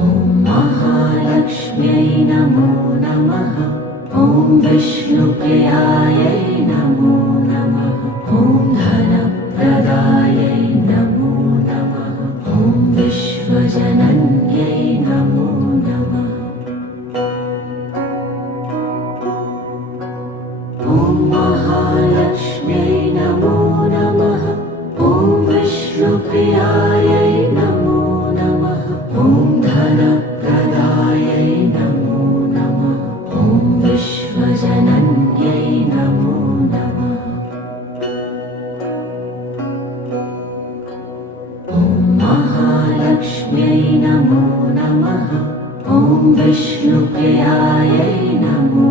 ॐ महालक्ष्म्यै नमो नमः। ॐ विष्णुप्रियायै नमो नमः। ॐ धनप्रदायै नमो नमः। ॐ विश्वजनन्यै नमो नमः। ॐ महालक्ष्म्यै नमो नमः। ॐ विष्णुप्रियायै नमो नमः। ॐ धनप्रदायै नमो नमः। ॐ विश्वजनन्यै नमो नमः। ॐ महालक्ष्म्यै नमो नमः। ॐ विष्णुप्रियायै नमो